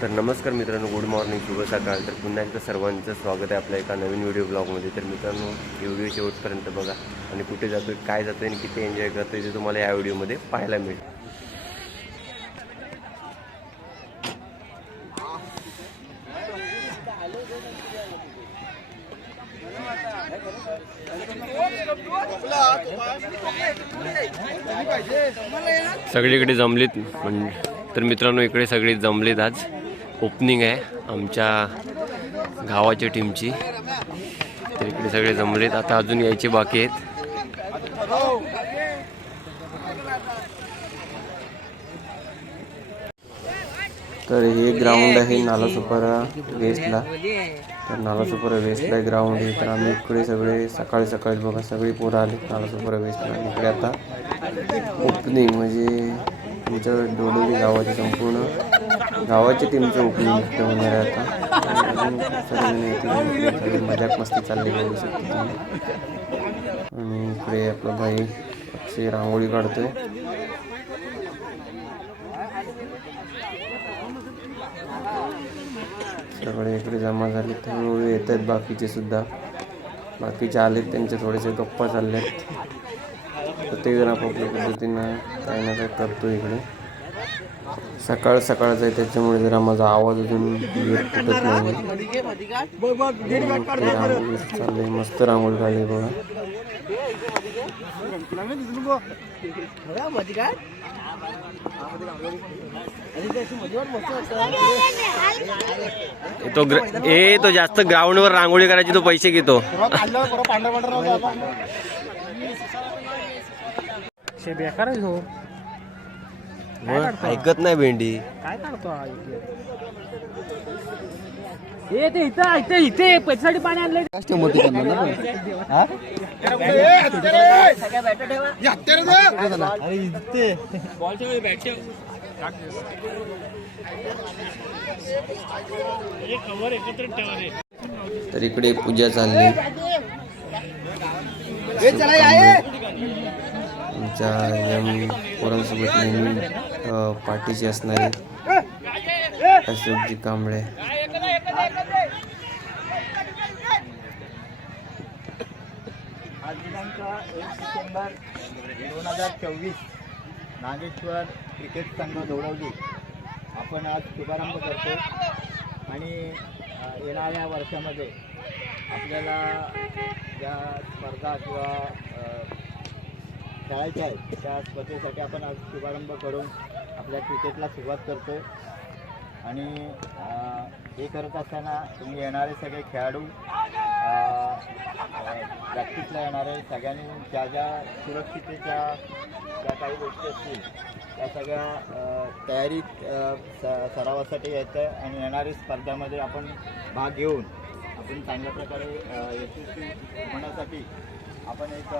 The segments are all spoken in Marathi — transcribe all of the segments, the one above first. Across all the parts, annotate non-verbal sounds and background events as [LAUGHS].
तर नमस्कार मित्रांनो गुड मॉर्निंग शुभ सकाळ. तर पुन्हा एकदा सर्वांचं स्वागत आहे आपल्या एका नवीन व्हिडिओ ब्लॉगमध्ये तर मित्रांनो व्हिडिओ शेवटपर्यंत बघा आणि कुठे जातोय काय जातोय आणि किती एन्जॉय आहे ते तुम्हाला या व्हिडिओमध्ये पाहायला मिळेल. सगळीकडे जमलीत म्हणजे तर मित्रांनो इकडे सगळे जमलेत आज. ओपनिंग आहे आमच्या गावाच्या टीमची तर इकडे सगळे जमलेत. आता अजून यायचे बाकी आहेत. तर हे ग्राउंड आहे नालासोपारा वेस्टला तर नालासोपारा वेस्टला ग्राउंड आहे. तर आम्ही इकडे सगळे सकाळी सकाळी बघा सगळी पोरं आली नालासोपारा वेस्टला इकडे आता ओपनिंग म्हणजे आमच्या डोडोली गावाचे संपूर्ण गावाची टीमचं ओपनिंग होणार आहे आता. मजाक मस्ती चालली बघू शकतो तुम्ही. आणि इकडे आपला भाई अक्षय रांगोळी काढतोय. सगळे इकडे जमा झाले हळूहळू येत आहेत बाकीचे सुद्धा. बाकीचे आलेत त्यांचे थोडेसे गप्पा चालले आहेत प्रत्येकजण आपापल्या पद्धतीनं काही ना काही करतो इकडे. सकाळ सकाळचं आहे त्याच्यामुळे जरा माझा आवाज अजून फुटत नाही. रांगोळी मस्त रांगोळी काढली बघा. तो ए तो जास्त ग्राउंडवर रांगोळी करायची तो पैसे घेतो. शे बेकार आहे हो. ऐकत नाही भेंडी. काय काढतो हा? इथे? ए ते इथं इथे इथे पैशासाठी पाणी आणलंय. तर इकडे पूजा चालली. आमच्या यम पोरांसोबत नेहमी अ, पाठीशी असणारे अशोकजी कांबळे. आज दिनांक एक डिसेंबर दोन हजार चोवीस नागेश्वर क्रिकेट संघ दौडवली आपण आज शुभारंभ करतो. आणि येणाऱ्या वर्षामध्ये आपल्याला ज्या स्पर्धा किंवा अ, खेळायच्या आहेत. त्या स्पर्धेसाठी आपण आज शुभारंभ करून आपल्या क्रिकेटला सुरुवात करतो आणि हे करत असताना तुम्ही येणारे सगळे खेळाडू प्रॅक्टिसला येणारे सगळ्यांनी ज्या ज्या सुरक्षितेच्या ज्या काही गोष्टी असतील त्या सगळ्या तयारीत स- सरावासाठी यायचं आहे आणि येणाऱ्या स्पर्धामध्ये आपण भाग घेऊन आपण चांगल्या प्रकारे यशस्वी होण्यासाठी आपण एक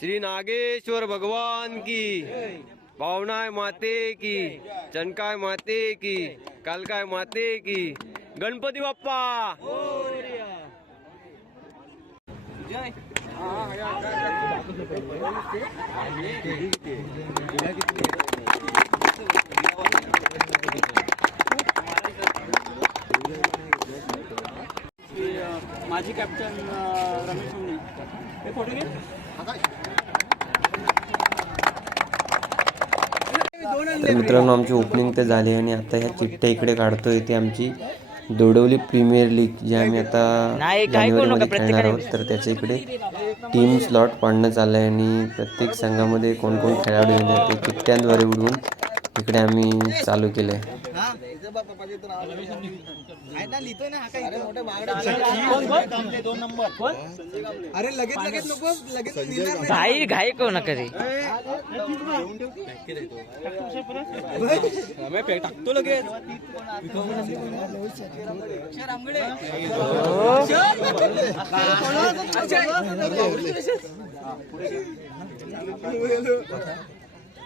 श्री नागेश्वर भगवान की भावनाय माते की चनकाय माते की कालकाय माते की। गणपती बाप्पा! माजी कॅप्टन रमेश मुंडे हे फोटो घे. तर मित्रांनो आमची ओपनिंग तर झाली आणि आता ह्या चिठ्ठ्या इकडे काढतोय ते आमची दोडवली प्रीमियर लीग जी आम्ही आता जानेवारीमध्ये खेळणार आहोत तर त्याच्या इकडे टीम स्लॉट पाडणं चाललं आहे आणि प्रत्येक संघामध्ये कोण कोण खेळाडू येणार ते चिठ्ठ्यांद्वारे उडवून इकडे आम्ही चालू केलं आहे दोन नंबर घाई घाई करू नका रे. टाकतो लगेच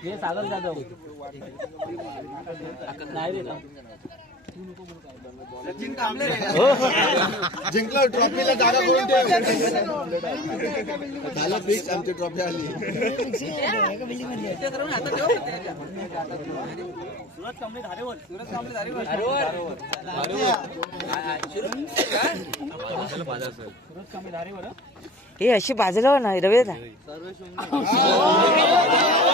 हे सागर जाधव. नाही रे. जिंकलो ट्रॉफीला जागा करून झालं फिक्स आमची ट्रॉफी आली. सुरत कांबळे धारेवर. सुरत कांबळे धारेवर. सुरत कांबळे धारेवर हं? हे अशी बाजूला हो ना रवी हं? [LAUGHS] [LAUGHS]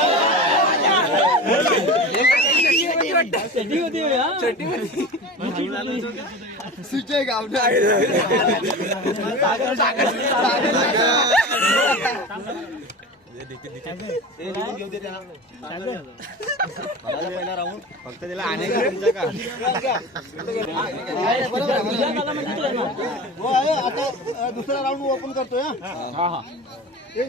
सुजय गावडे फक्त त्याला हो आता अ, दुसरा राऊंड ओपन करतोय हा. ए,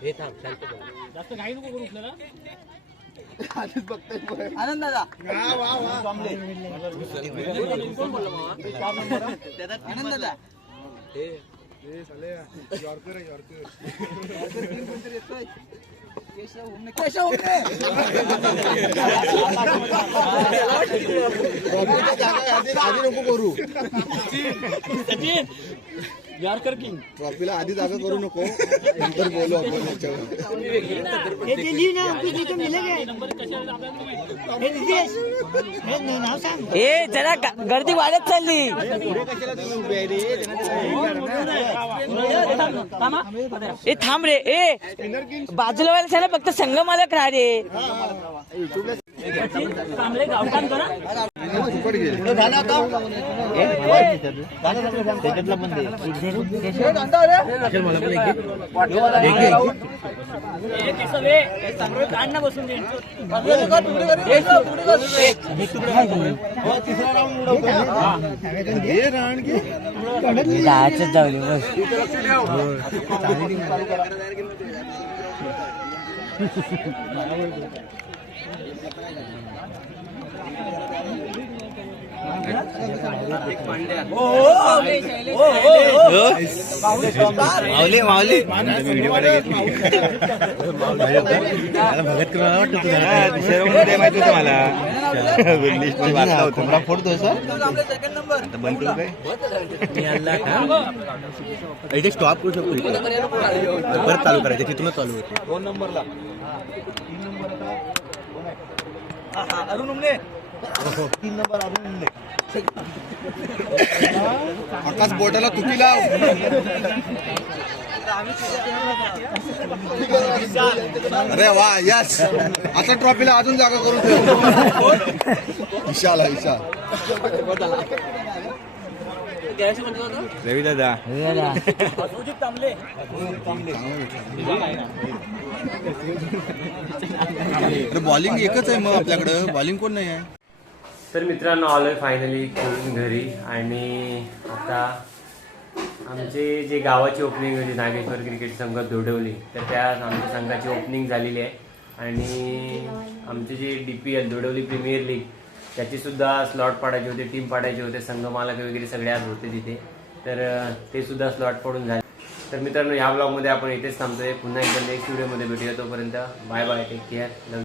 तू ये पहिला. नंतर बोल काय बोलायचं तुला. अंकुश उमने दोन नंबर जास्त घाई नको करू आपल्याला आधीच बघतोय आनंद दादा. हा. आनंद दादा. ट्रॉफीच्या जागा आहे, आधी आधी नको करू. सचिन. यारकर किंग ट्रॉफीला आधी जागा करू नको. नंतर बोलू आपण याच्यावर. नंबर कशा आपल्याला माहिती ए जरा ग- गर्दी वाढत चालली. ए थांब रे. ए बाजूला वाला सांग ना, फक्त संघ मालक राहा रे? कांबळे गावठाण करा. हे झालं आता त्याच्यातला पण ए, केसव, ए. काढ ना बसून दे. तिसरा राऊंड उडवतोय हे राण की दहाच जाऊली बस फोडतोय सर इथे स्टॉप करू शकतो. परत चालू करायचं तिथूनच चालू होते दोन नंबरला तीन अरुण उमने तीन नंबर अरुण उमने आकाश बोटाला तुकी लाव. अरे वा यस आता ट्रॉफीला अजून जागा करून ठेव. विशाल आहे विशाल. रवी दादा बॉलिंग एकच आहे मग आपल्याकडं. बॉलिंग कोण नाही आहे? तर मित्रांनो आलोय फायनली खेळून घरी. आणि आता आमचे जे गावाची ओपनिंग होती नागेश्वर क्रिकेट संघ दोडवली तर त्या आमच्या संघाची ओपनिंग झालेली आहे. आणि आमचे जे D P L Dodavali premier league त्याची सुद्धा स्लॉट पाडायचे होते टीम पाडायचे होते संघ मालक वगैरे सगळे आज होते तिथे. तर ते सुद्धा स्लॉट पडून झाले. तर मित्रांनो या ब्लॉगमध्ये आपण इथेच थांबतोय. पुन्हा एकदा नेक्स्ट व्हिडिओमध्ये भेटूया तोपर्यंत. Bye bye take care